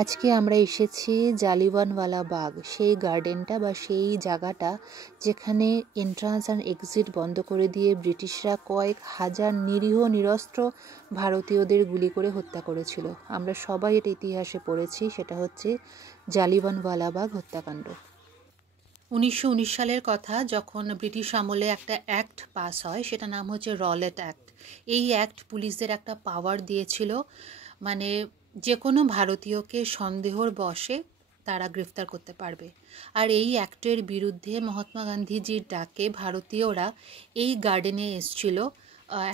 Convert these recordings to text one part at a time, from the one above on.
আজকে আমরা এসেছি জালিয়ানওয়ালা বাগ, সেই গার্ডেনটা বা সেই জায়গাটা যেখানে এন্ট্রান্স আর এক্সিট বন্ধ করে দিয়ে ব্রিটিশরা কয়েক হাজার নিরীহ নিরস্ত্র ভারতীয়দের গুলি করে হত্যা করেছিল। আমরা সবাই এটা ইতিহাসে পড়েছি, সেটা হচ্ছে জালিয়ানওয়ালা বাগ হত্যাকাণ্ড। 1919 সালের কথা, যখন ব্রিটিশ আমলে একটা অ্যাক্ট পাস হয়, সেটা নাম হচ্ছে রলেট অ্যাক্ট। এই অ্যাক্ট পুলিশদের একটা পাওয়ার দিয়েছিল, মানে যে কোনো ভারতীয়কে সন্দেহর বশে তারা গ্রেফতার করতে পারবে। আর এই অ্যাক্টের বিরুদ্ধে মহাত্মা গান্ধীজির ডাকে ভারতীয়রা এই গার্ডেনে এসেছিল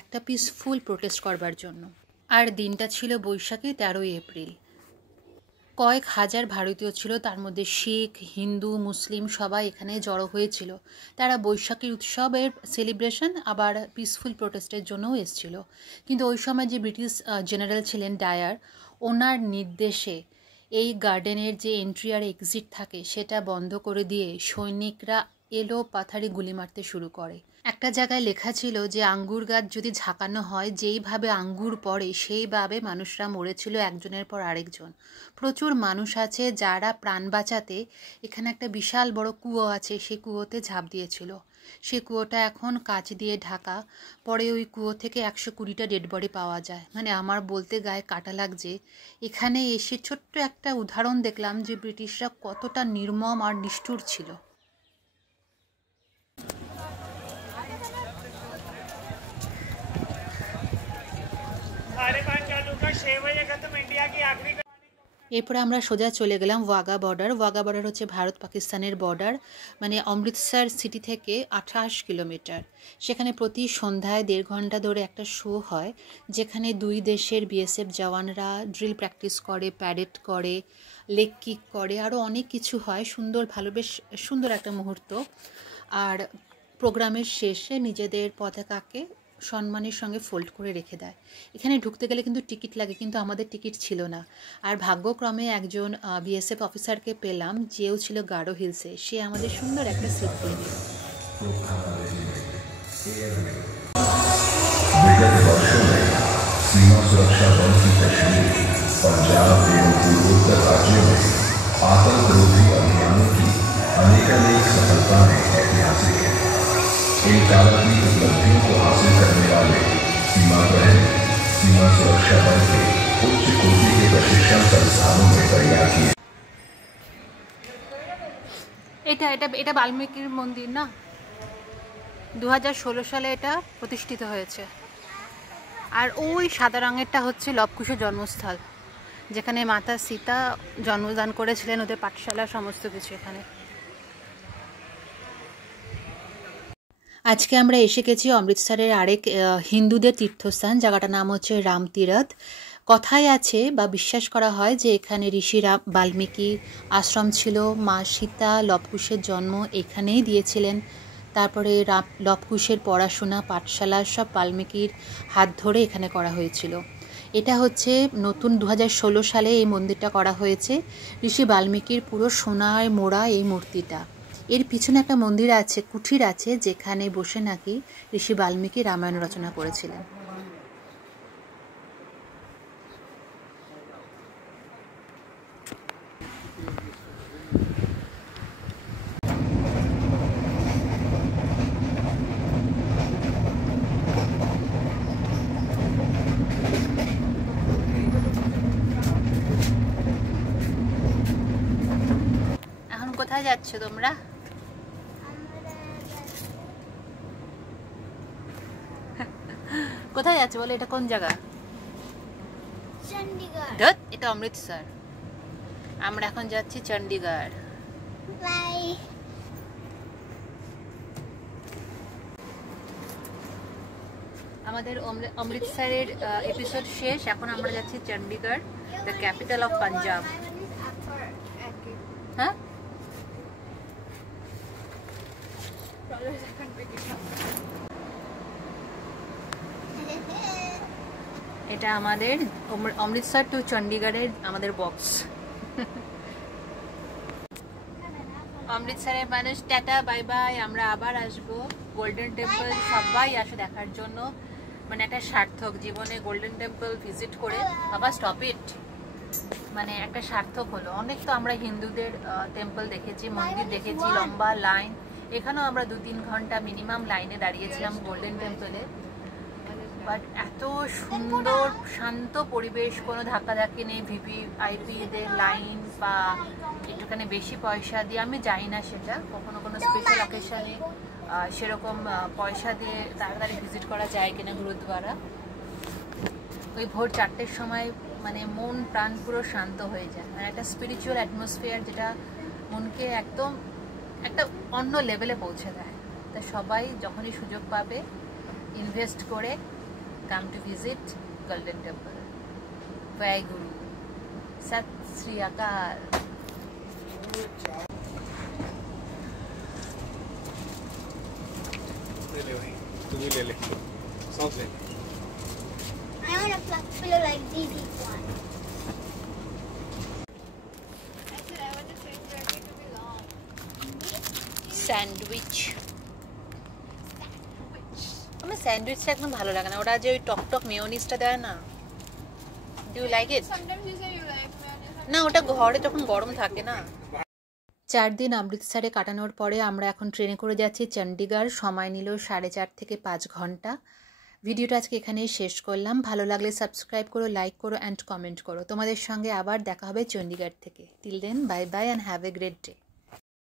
একটা পিসফুল প্রোটেস্ট করবার জন্য। আর দিনটা ছিল বৈশাখী 13ই এপ্রিল। কয়েক হাজার ভারতীয় ছিল, তার মধ্যে শিখ, হিন্দু, মুসলিম সবাই এখানে জড়ো হয়েছিল। তারা বৈশাখী উৎসবের সেলিব্রেশন আবার পিসফুল প্রোটেস্টের জন্যও এসেছিল। কিন্তু ওই সময় যে ব্রিটিশ জেনারেল ছিলেন ডায়ার, ওনার নির্দেশে এই গার্ডেনের যে এন্ট্রি আর এক্সিট থাকে সেটা বন্ধ করে দিয়ে সৈনিকরা এলো পাথারি গুলি মারতে শুরু করে। একটা জায়গায় লেখা ছিল যে আঙ্গুর গাছ যদি ঝাঁকানো হয়, যেইভাবে আঙ্গুর পড়ে সেইভাবে মানুষরা মরেছিল একজনের পর আরেকজন। প্রচুর মানুষ আছে যারা প্রাণ বাঁচাতে এখানে একটা বিশাল বড় কুয়ো আছে, সেই কুয়োতে ঝাঁপ দিয়েছিল। সেই কুয়োটা এখন কাঁচ দিয়ে ঢাকা। পরে ওই কুয়ো থেকে 120টা ডেড বডি পাওয়া যায়। মানে আমার বলতে গায়ে কাটা লাগছে। এখানে এসে ছোট্ট একটা উদাহরণ দেখলাম যে ব্রিটিশরা কতটা নির্মম আর নিষ্ঠুর ছিল। এরপরে আমরা সোজা চলে গেলাম ওয়াঘা বর্ডার। ওয়াঘা বর্ডার হচ্ছে ভারত পাকিস্তানের বর্ডার, মানে অমৃতসর সিটি থেকে 28 কিলোমিটার। সেখানে প্রতি সন্ধ্যায় 1.5 ঘন্টা ধরে একটা শো হয়, যেখানে দুই দেশের বিএসএফ জওয়ানরা ড্রিল প্র্যাকটিস করে, প্যারেড করে, লেগ কিক করে, আরও অনেক কিছু হয়। ভালো, বেশ সুন্দর একটা মুহূর্ত। আর প্রোগ্রামের শেষে নিজেদের পতাকাকে সম্মানের সঙ্গে ফোল্ড করে রেখে দেয়। এখানে ঢুকতে গেলে কিন্তু টিকিট লাগে, কিন্তু আমাদের টিকিট ছিল না। আর ভাগ্যক্রমে একজন বিএসএফ অফিসারকে পেলাম, যেও ছিল গাঢ় হিলসে। সে আমাদের সুন্দর একটা সিট দিয়ে দিল। सीमा सुरक्षा बल की तशरीह पंजाब एवं पूर्वोत्तर राज्यों में आतंकरोधी अभियानों की अनेकानेक सफलताएं ऐतिहासिक है। इन चालकीय उपलब्धियों को हासिल करने वाले सीमा सुरक्षा बल के उच्च कोटि के प्रशिक्षण संस्थानों में तैयार किए। এটা বাল্মীকির মন্দির না, 2016 সালে এটা প্রতিষ্ঠিত হয়েছে। আর ওই সাদা রঙেরটা হচ্ছে লবকুশের জন্মস্থল, যেখানে মাতা সীতা জন্মদান করেছিলেন, ওদের পাঠশালা সমস্ত কিছু এখানে। আজকে আমরা এসে গেছি অমৃতসরের আরেক হিন্দুদের তীর্থস্থান। জায়গাটার নাম হচ্ছে রামতীরথ। কথায় আছে বা বিশ্বাস করা হয় যে এখানে ঋষি বাল্মীকি আশ্রম ছিল। মা সীতা লবকুশের জন্ম এখানেই দিয়েছিলেন। তারপরে লবকুশের পড়াশোনা, পাঠশালা সব বাল্মীকির হাত ধরে এখানে করা হয়েছিল। এটা হচ্ছে নতুন 2016 সালে এই মন্দিরটা করা হয়েছে। ঋষি বাল্মীকির পুরো সোনায় মোড়া এই মূর্তিটা। এর পিছনে একটা মন্দির আছে, কুঠির আছে, যেখানে বসে নাকি ঋষি বাল্মীকি রামায়ণ রচনা করেছিলেন। কোথায় যাচ্ছ তোমরা? কোথায় যাচ্ছ বলো? এটা কোন জায়গা? চণ্ডীগড়। এটা অমৃতসর। আমরা এখন যাচ্ছি চণ্ডীগড়। বাই। আমাদের অমৃতসরের এপিসোড শেষ। এখন আমরা যাচ্ছি Chandigarh, the capital of Punjab. হ্যাঁ, এটা আমাদের অমৃতসর টু চণ্ডীগড়ের আমাদের বক্স। অমৃতসরের মানুষ টাটা, বাই বাই। আমরা আবার আসবো। গোল্ডেন টেম্পল সবাই আসে দেখার জন্য, মানে একটা সার্থক জীবনে গোল্ডেন টেম্পল ভিজিট করে। বাবা স্টপ ইট। মানে একটা সার্থক হলো। অনেক তো আমরা হিন্দুদের টেম্পল দেখেছি, মন্দির দেখেছি, লম্বা লাইন। এখানেও আমরা 2-3 ঘন্টা মিনিমাম লাইনে দাঁড়িয়েছিলাম গোল্ডেন টেম্পলে। বাট এত সুন্দর শান্ত পরিবেশ, কোনো ধাক্কাধাক্কি নেই, ভিভিআইপিদের লাইন বা একটুখানি বেশি পয়সা দিয়ে, আমি যাই না সেটা, কখনো কোনো স্পেশাল অকেশনে সেরকম পয়সা দিয়ে তাড়াতাড়ি ভিজিট করা যায় কিনা গুরুদ্বারা। ওই ভোর 4টের সময় মানে মন প্রাণ পুরো শান্ত হয়ে যায়, মানে একটা স্পিরিচুয়াল অ্যাটমসফিয়ার যেটা মনকে একদম একটা অন্য লেভেলে পৌঁছে দেয়। তা সবাই যখনই সুযোগ পাবে ইনভেস্ট করে come to visit Golden Temple. Vaheguru. Sat Sri Akal. ले ले भाई, तू भी ले ले, सॉस ले ले। I want a fluff pillow like these one. I said I want the string jacket to be long. Sandwich, আমার স্যান্ডউইচটা একদম ভালো লাগে না, ওরা যে ওই টক টক মেয়োনিজটা দেয় না। Do you like it? Sometimes you say you like mayonnaise. না, ওটা ঘরে যখন গরম থাকে না। 4 দিন অমৃতসরে কাটানোর পরে আমরা এখন ট্রেনে করে যাচ্ছি চণ্ডীগড়। সময় নিল 4.5 থেকে 5 ঘন্টা। ভিডিওটা আজকে এখানেই শেষ করলাম। ভালো লাগলে সাবস্ক্রাইব করো, লাইক করো অ্যান্ড কমেন্ট করো। তোমাদের সঙ্গে আবার দেখা হবে চণ্ডীগড় থেকে। Till then bye bye and have a great day.